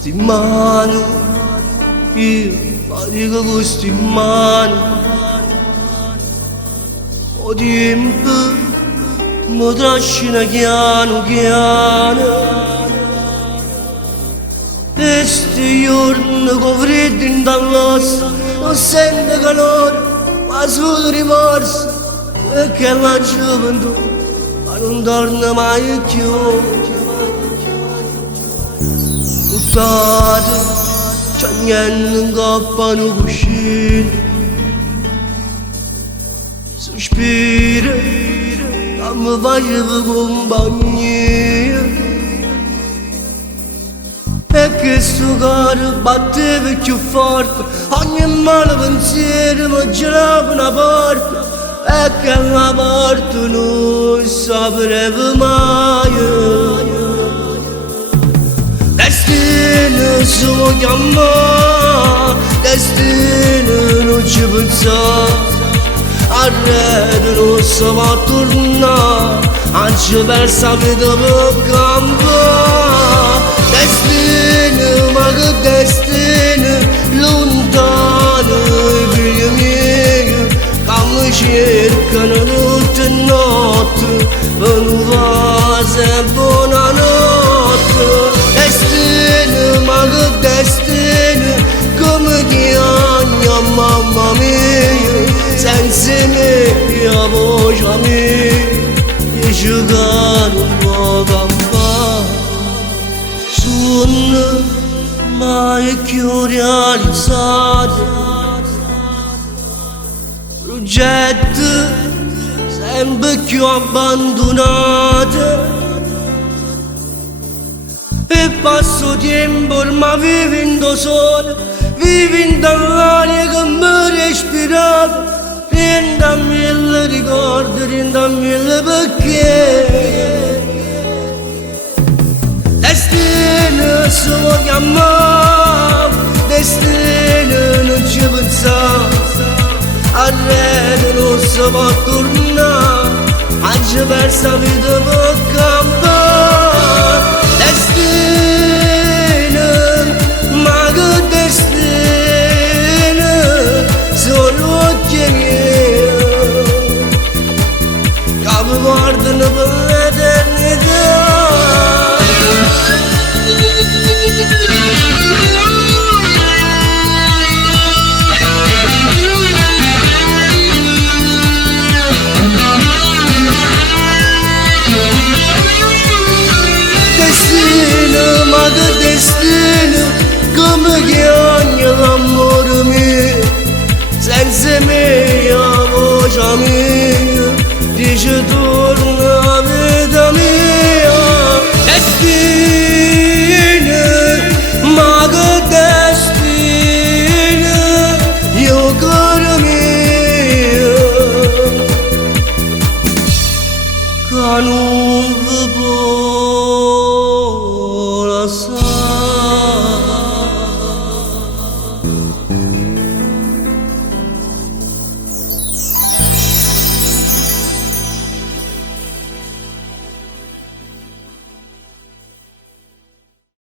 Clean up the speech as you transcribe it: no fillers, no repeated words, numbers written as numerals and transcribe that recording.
queste mani, io fatico con queste mani, o tempo mi trascina piano piano. E sti giorni con freddo in dall'ossa non sento calore, ma solo rimorso, perché la gioventù ma non torna mai più. Buttate, c'è niente in coppa non cuscino, sospiro che mi faceva compagnia. E che sto cuore batteva più forte, ogni mano pensiero mi girava una porta, e che la porta non sapreva mai. Destino si chiama, destino non ci pensa, arredo non si va a tornare, anzi persa vita per campare. Destino, ma che destino, lontano i figli miei, che mi cercano tutte le notti, per non fare buonanotte. Destino, ma che destino, come chiama mamma mia, senza me la voce mia, dice che non può campare. Sogno mai più realizzato, progetti sempre più abbandonati, e passo tempo ormai vivendo solo, vivendo all'aria che mi respirava, renda mille ricordi, renda mille perché. Destino si può chiamare, destino non ci pensare, arredo non si può tornare, oggi persa vita per campare.